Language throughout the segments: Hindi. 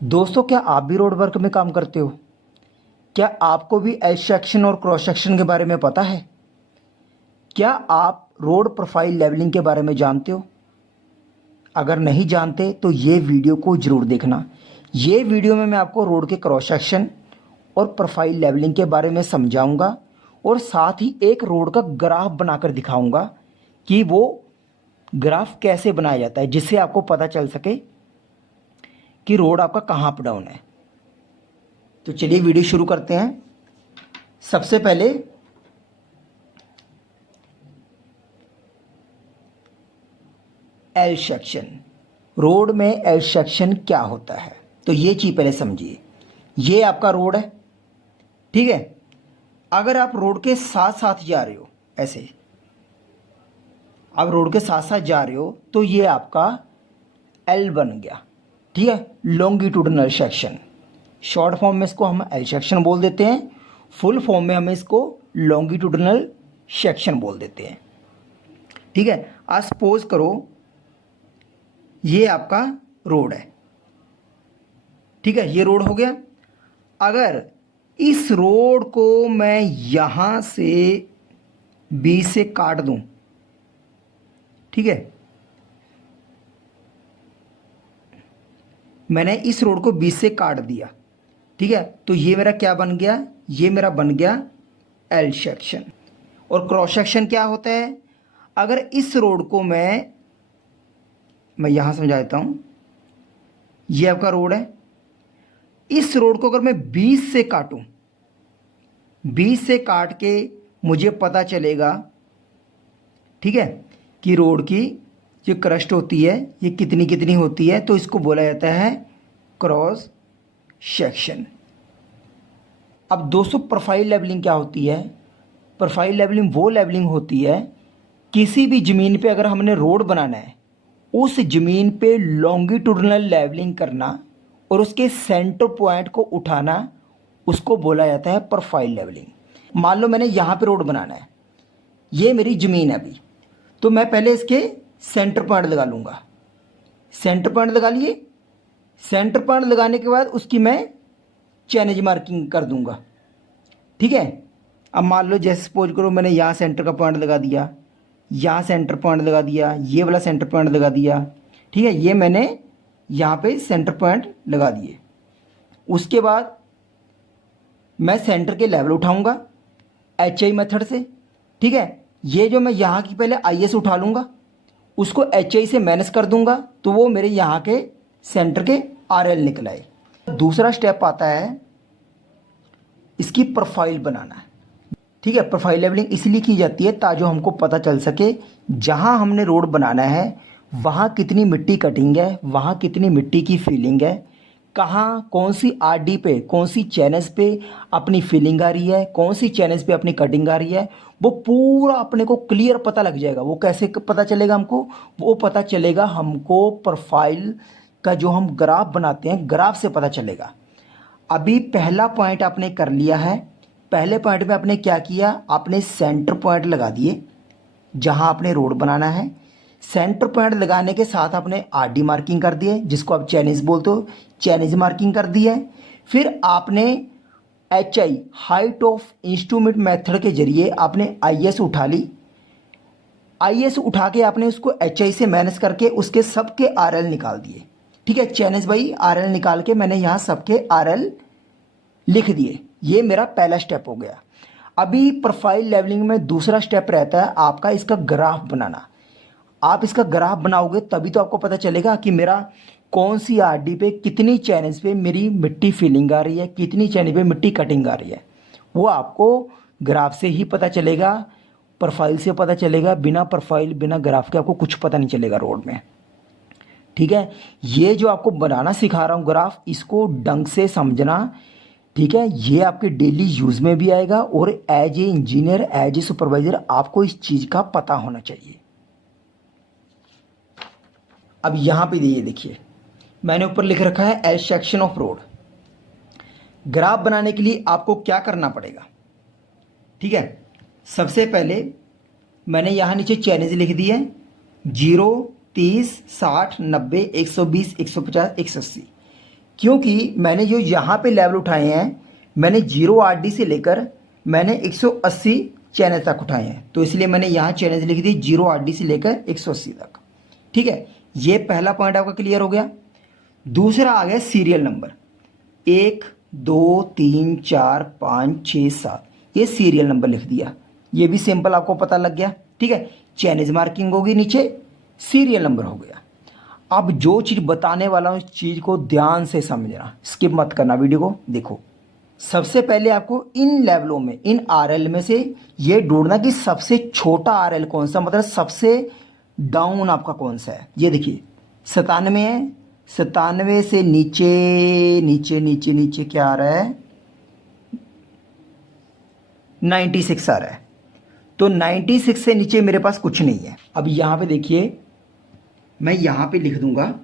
दोस्तों, क्या आप भी रोड वर्क में काम करते हो? क्या आपको भी एल सेक्शन और क्रॉस सेक्शन के बारे में पता है? क्या आप रोड प्रोफाइल लेवलिंग के बारे में जानते हो? अगर नहीं जानते तो ये वीडियो को ज़रूर देखना। ये वीडियो में मैं आपको रोड के क्रॉस सेक्शन और प्रोफाइल लेवलिंग के बारे में समझाऊंगा और साथ ही एक रोड का ग्राफ बनाकर दिखाऊंगा कि वो ग्राफ कैसे बनाया जाता है, जिससे आपको पता चल सके कि रोड आपका कहाँ अप डाउन है। तो चलिए वीडियो शुरू करते हैं। सबसे पहले एल सेक्शन, रोड में एल सेक्शन क्या होता है, तो ये चीज़ पहले समझिए। ये आपका रोड है, ठीक है। अगर आप रोड के साथ साथ जा रहे हो, ऐसे आप रोड के साथ साथ जा रहे हो तो ये आपका एल बन गया, ठीक है, लॉन्गिट्यूडनल सेक्शन। शॉर्ट फॉर्म में इसको हम एल सेक्शन बोल देते हैं, फुल फॉर्म में हम इसको लॉन्गिट्यूडनल सेक्शन बोल देते हैं, ठीक है। आज सपोज करो ये आपका रोड है, ठीक है, ये रोड हो गया। अगर इस रोड को मैं यहां से बीच से काट दूं, ठीक है, मैंने इस रोड को बीच से काट दिया, ठीक है, तो ये मेरा क्या बन गया? ये मेरा बन गया एल सेक्शन। और क्रॉस सेक्शन क्या होता है? अगर इस रोड को मैं यहां समझा देता हूं। ये आपका रोड है, इस रोड को अगर मैं बीच से काटूं, बीच से काट के मुझे पता चलेगा, ठीक है, कि रोड की जो क्रस्ट होती है ये कितनी कितनी होती है, तो इसको बोला जाता है क्रॉस सेक्शन। अब दोस्तों, प्रोफाइल लेवलिंग क्या होती है? प्रोफाइल लेवलिंग वो लेवलिंग होती है, किसी भी ज़मीन पे अगर हमने रोड बनाना है, उस ज़मीन पे लॉन्गिट्यूडनल लेवलिंग करना और उसके सेंटर पॉइंट को उठाना, उसको बोला जाता है प्रोफाइल लेवलिंग। मान लो मैंने यहाँ पे रोड बनाना है, ये मेरी ज़मीन है अभी, तो मैं पहले इसके सेंटर पॉइंट लगा लूँगा। सेंटर पॉइंट लगा लिए, सेंटर पॉइंट लगाने के बाद उसकी मैं चैनज मार्किंग कर दूंगा, ठीक है। अब मान लो जैसे सपोज करो मैंने यहाँ सेंटर का पॉइंट लगा दिया, यहाँ सेंटर पॉइंट लगा दिया, ये वाला सेंटर पॉइंट लगा दिया, ठीक है, ये मैंने यहाँ पे सेंटर पॉइंट लगा दिए। उसके बाद मैं सेंटर के लेवल उठाऊंगा HI मेथड से, ठीक है। ये जो मैं यहाँ की पहले IS उठा लूँगा, उसको HI से माइनस कर दूंगा, तो वो मेरे यहाँ के सेंटर के RL निकल आए। दूसरा स्टेप आता है इसकी प्रोफाइल बनाना, ठीक है। प्रोफाइल लेवलिंग इसलिए की जाती है ताकि हमको पता चल सके जहाँ हमने रोड बनाना है वहाँ कितनी मिट्टी कटिंग है, वहाँ कितनी मिट्टी की फीलिंग है, कहाँ कौन सी RD पे, कौन सी चैनल्स पे अपनी फीलिंग आ रही है, कौन सी चैनल्स पे अपनी कटिंग आ रही है, वो पूरा अपने को क्लियर पता लग जाएगा। वो कैसे पता चलेगा हमको? वो पता चलेगा हमको प्रोफाइल का जो हम ग्राफ बनाते हैं, ग्राफ से पता चलेगा। अभी पहला पॉइंट आपने कर लिया है। पहले पॉइंट में आपने क्या किया? आपने सेंटर पॉइंट लगा दिए जहां आपने रोड बनाना है। सेंटर पॉइंट लगाने के साथ आपने RD मार्किंग कर दिए, जिसको आप चैनज बोलते हो, चैनज मार्किंग कर दी है। फिर आपने HI height of instrument method के जरिए आपने IS उठा ली। IS उठा के आपने उसको HI से माइनस करके उसके सबके RL निकाल दिए, ठीक है। चैनज बाई RL निकाल के मैंने यहाँ सबके RL लिख दिए। ये मेरा पहला स्टेप हो गया। अभी प्रोफाइल लेवलिंग में दूसरा स्टेप रहता है आपका इसका ग्राफ बनाना। आप इसका ग्राफ बनाओगे तभी तो आपको पता चलेगा कि मेरा कौन सी RD पे कितनी चैनल्स पे मेरी मिट्टी फीलिंग आ रही है, कितनी चैनल पे मिट्टी कटिंग आ रही है। वो आपको ग्राफ से ही पता चलेगा, प्रोफाइल से पता चलेगा। बिना प्रोफाइल बिना ग्राफ के आपको कुछ पता नहीं चलेगा रोड में, ठीक है। ये जो आपको बनाना सिखा रहा हूँ ग्राफ, इसको ढंग से समझना, ठीक है। ये आपके डेली यूज़ में भी आएगा और as a engineer, as a supervisor आपको इस चीज़ का पता होना चाहिए। अब यहाँ पे देखिए मैंने ऊपर लिख रखा है L section of road. Graph बनाने के लिए आपको क्या करना पड़ेगा, ठीक है। सबसे पहले मैंने यहाँ नीचे चैनज लिख दिए 0, 30, 60, 90, 120, 150, 180। क्योंकि मैंने जो यहाँ पे लेवल उठाए हैं, मैंने 0 RD से लेकर मैंने 180 चैनल तक उठाए हैं, तो इसलिए मैंने यहाँ चैनल लिख दी 0 RD से लेकर 180 तक। ठीक है, ये पहला पॉइंट आपका क्लियर हो गया। दूसरा आ गया सीरियल नंबर, 1 2 3 4 5 6 7, ये सीरियल नंबर लिख दिया, ये भी सिंपल आपको पता लग गया। ठीक है, चैनल मार्किंग होगी, नीचे सीरियल नंबर हो गया। अब जो चीज़ बताने वाला हूँ, इस चीज़ को ध्यान से समझना, स्किप मत करना वीडियो को। देखो, सबसे पहले आपको इन लेवलों में, इन RL में से ये ढूंढना कि सबसे छोटा RL कौन सा, मतलब सबसे डाउन आपका कौन सा है। ये देखिए 97 है, 97 से नीचे नीचे नीचे नीचे क्या आ रहा है, 96 आ रहा है। तो 96 से नीचे मेरे पास कुछ नहीं है। अब यहाँ पे देखिए, मैं यहाँ पे लिख दूंगा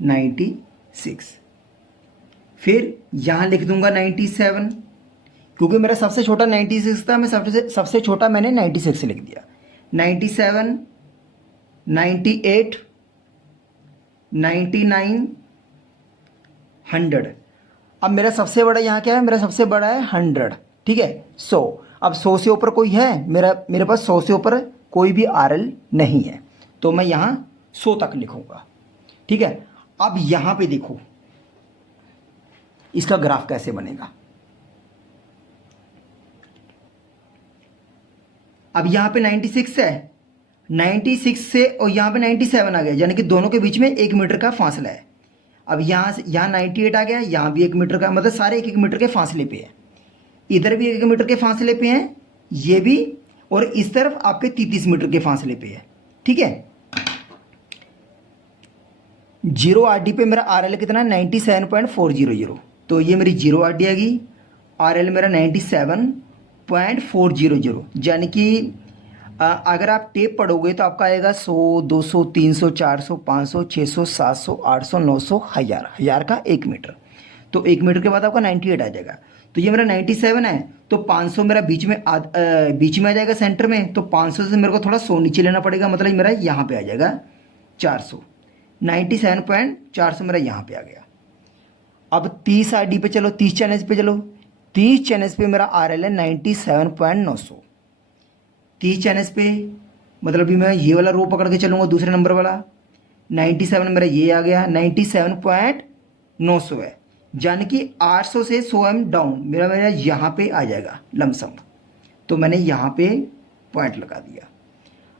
96, फिर यहाँ लिख दूंगा 97, क्योंकि मेरा सबसे छोटा 96 था, मैं सबसे छोटा मैंने 96 लिख दिया। 97, 98, 99, 100। अब मेरा सबसे बड़ा यहाँ क्या है, मेरा सबसे बड़ा है 100। ठीक है, 100। अब 100 से ऊपर कोई है, मेरे पास 100 से ऊपर कोई भी RL नहीं है, तो मैं यहाँ 100 तक लिखूंगा। ठीक है, अब यहाँ पे देखो इसका ग्राफ कैसे बनेगा। अब यहाँ पे 96 है, 96 से और यहाँ पे 97 आ गया, यानी कि दोनों के बीच में 1 मीटर का फासला है। अब यहाँ से यहाँ 98 आ गया, यहाँ भी 1 मीटर का, मतलब सारे 1-1 मीटर के फासले पे है। इधर भी 1 मीटर के फासले पे हैं, ये भी, और इस तरफ आपके 33 मीटर के फासले पे है। ठीक है, 0 RD पे मेरा RL कितना है, 97.400, तो ये मेरी 0 RD आ गई। RL मेरा 97.400, यानी कि अगर आप टेप पढ़ोगे तो आपका आएगा 100, 200, 300, 400, 500, 600, 700, 800, 900, 1000 का 1 मीटर। तो 1 मीटर के बाद आपका 98 आ जाएगा। तो ये मेरा 97 है, तो 500 मेरा बीच में आ जाएगा सेंटर में, तो 500 से मेरे को थोड़ा 100 नीचे लेना पड़ेगा, मतलब मेरा यहाँ पे आ जाएगा 400। 97.400 मेरा यहाँ पे आ गया। अब 30 RD पे चलो, 30 चैनल्स पे चलो, 30 चैनल्स पे मेरा RL है 97.900। 30 चैनल्स पे मतलब भी मैं ये वाला रो पकड़ के चलूँगा, दूसरे नंबर वाला 97 मेरा ये आ गया, 97.900 है, यानी कि 800 से 100 m डाउन मेरा यहाँ पे आ जाएगा लमसम। तो मैंने यहाँ पे पॉइंट लगा दिया।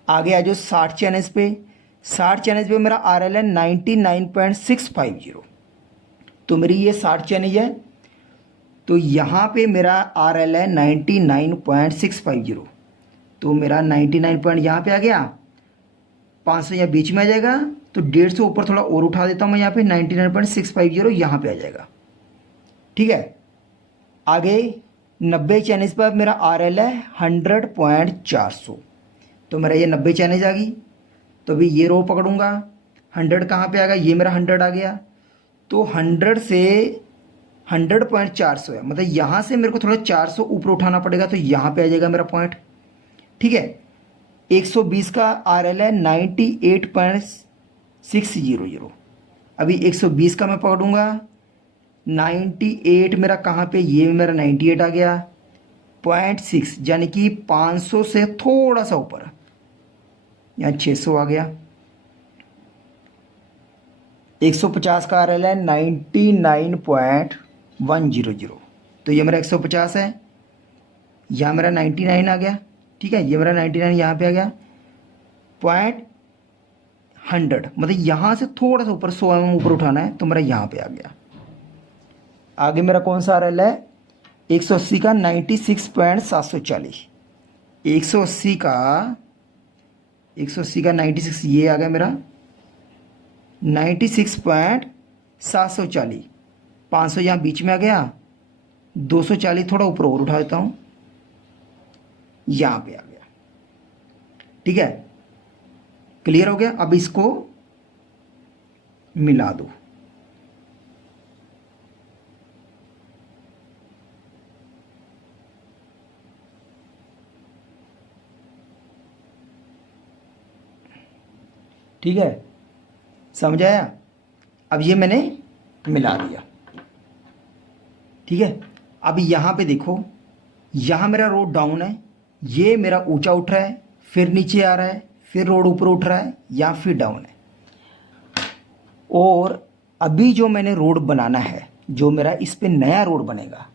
आगे आ जाओ 60 चैनल्स पे, 60 चैनल्स पे मेरा RL है 99.650, तो मेरी ये 60 चैनल है, तो यहाँ पे मेरा RL है 99.650, तो मेरा 99 पॉइंट यहाँ पे आ गया, 500 यहाँ बीच में आ जाएगा, तो 150 ऊपर थोड़ा और उठा देता हूँ मैं, यहाँ पे 99.650 यहाँ पे आ जाएगा। ठीक है, आगे 90 चैनल्स पर मेरा RL है 100.400, तो मेरा ये 90 चैनल्स आ गई। तो अभी ये रो पकड़ूंगा, 100 कहाँ पे आ गया, ये मेरा 100 आ गया, तो 100 से 100.400 है, मतलब यहाँ से मेरे को थोड़ा 400 ऊपर उठाना पड़ेगा, तो यहाँ पे आ जाएगा मेरा पॉइंट। ठीक है, 120 का RL है 98.600, अभी 120 का मैं पकड़ूंगा, 98 मेरा कहाँ पे, ये मेरा 98 आ गया, 0.6, यानी कि 500 से थोड़ा सा ऊपर, यहाँ 600 आ गया। 150 का RL है 99.100, तो ये मेरा 150 है, यहाँ मेरा 99 आ गया। ठीक है, ये मेरा 99 यहाँ पे आ गया, 100, मतलब यहाँ से थोड़ा सा ऊपर 100 mm ऊपर उठाना है, तो मेरा यहाँ पे आ गया। आगे मेरा कौन सा RL है, 180 का 96.740, 180 का 96, ये आ गया मेरा 96.740, 500 यहाँ बीच में आ गया, 240 थोड़ा ऊपर और उठा देता हूँ, यहाँ पे आ गया। ठीक है, क्लियर हो गया। अब इसको मिला दो, ठीक है, समझ आया। अब ये मैंने मिला दिया, ठीक है। अब यहाँ पे देखो, यहाँ मेरा रोड डाउन है, ये मेरा ऊंचा उठ रहा है, फिर नीचे आ रहा है, फिर रोड ऊपर उठ रहा है, या फिर डाउन है। और अभी जो मैंने रोड बनाना है, जो मेरा इस पे नया रोड बनेगा,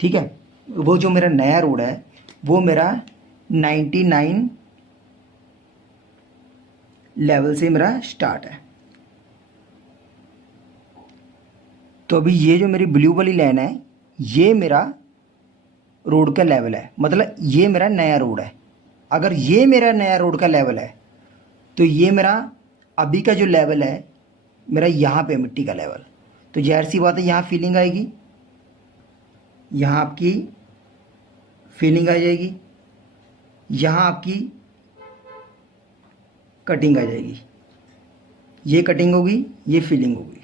ठीक है, वो जो मेरा नया रोड है वो मेरा 99 लेवल से मेरा स्टार्ट है। तो अभी ये जो मेरी ब्लू वाली लाइन है ये मेरा रोड का लेवल है, मतलब ये मेरा नया रोड है। अगर ये मेरा नया रोड का लेवल है तो ये मेरा अभी का जो लेवल है मेरा यहाँ पे मिट्टी का लेवल। तो जाहिर सी बात है यहाँ फीलिंग आएगी, यहाँ आपकी फीलिंग आ जाएगी, यहाँ आपकी कटिंग आ जाएगी, ये कटिंग होगी, ये फीलिंग होगी,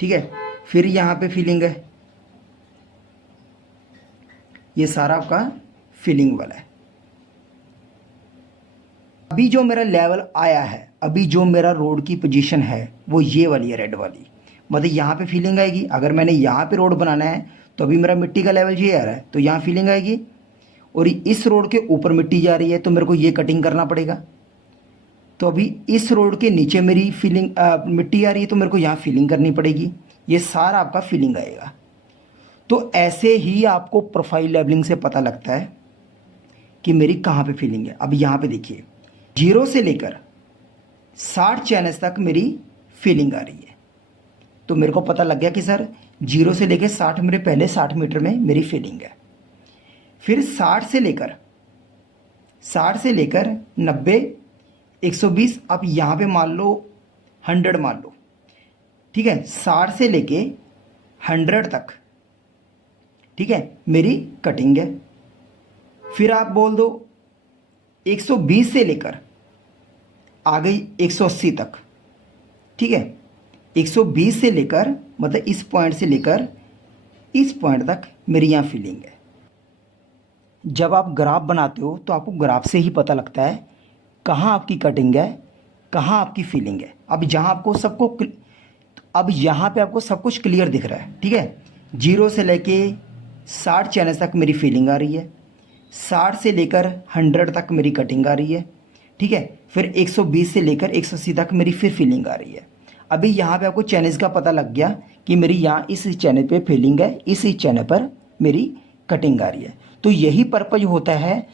ठीक है। फिर यहाँ पे फीलिंग है, ये सारा आपका फीलिंग वाला है। अभी जो मेरा लेवल आया है, अभी जो मेरा रोड की पोजीशन है वो ये वाली है, रेड वाली, मतलब यहाँ पे फीलिंग आएगी। अगर मैंने यहाँ पे रोड बनाना है तो अभी मेरा मिट्टी का लेवल ये आ रहा है, तो यहाँ फीलिंग आएगी। और इस रोड के ऊपर मिट्टी जा रही है तो मेरे को ये कटिंग करना पड़ेगा। तो अभी इस रोड के नीचे मेरी फीलिंग मिट्टी आ रही है तो मेरे को यहाँ फीलिंग करनी पड़ेगी। ये सारा आपका फीलिंग आएगा। तो ऐसे ही आपको प्रोफाइल लेवलिंग से पता लगता है कि मेरी कहाँ पे फीलिंग है। अब यहाँ पे देखिए 0 से लेकर 60 चैनल्स तक मेरी फीलिंग आ रही है। तो मेरे को पता लग गया कि सर 0 से लेकर 60 मेरे पहले 60 मीटर में मेरी फीलिंग है। फिर 60 से लेकर 90, 120, अब यहाँ पे मान लो 100 मान लो, ठीक है। 60 से लेके 100 तक, ठीक है, मेरी कटिंग है। फिर आप बोल दो 120 से लेकर आ गई 180 तक, ठीक है। 120 से लेकर मतलब इस पॉइंट से लेकर इस पॉइंट तक मेरी यहाँ फीलिंग है। जब आप ग्राफ बनाते हो तो आपको ग्राफ से ही पता लगता है कहाँ आपकी कटिंग है, कहाँ आपकी फीलिंग है। अब जहाँ आपको अब यहाँ पे आपको सब कुछ क्लियर दिख रहा है, ठीक है। 0 से लेके 60 चैनल तक मेरी फीलिंग आ रही है, 60 से लेकर 100 तक मेरी कटिंग आ रही है, ठीक है। फिर 120 से लेकर 180 तक मेरी फिर फीलिंग आ रही है। अभी यहाँ पे आपको चैनल्स का पता लग गया कि मेरी यहाँ इस चैनल पे फीलिंग है, इस चैनल पर मेरी कटिंग आ रही है। तो यही पर्पज होता है,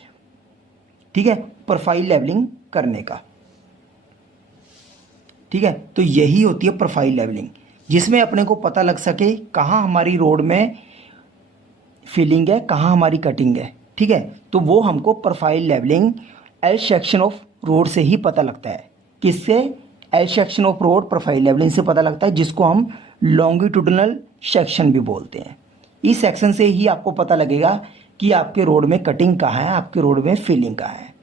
ठीक है, प्रोफाइल लेवलिंग करने का, ठीक है। तो यही होती है प्रोफाइल लेवलिंग, जिसमें अपने को पता लग सके कहाँ हमारी रोड में फीलिंग है, कहाँ हमारी कटिंग है, ठीक है। तो वो हमको profile levelling L section of road से ही पता लगता है। किससे? L section of road profile levelling से पता लगता है, जिसको हम लॉन्गिट्यूडनल सेक्शन भी बोलते हैं। इस सेक्शन से ही आपको पता लगेगा कि आपके रोड में कटिंग कहाँ है, आपके रोड में फीलिंग कहाँ है।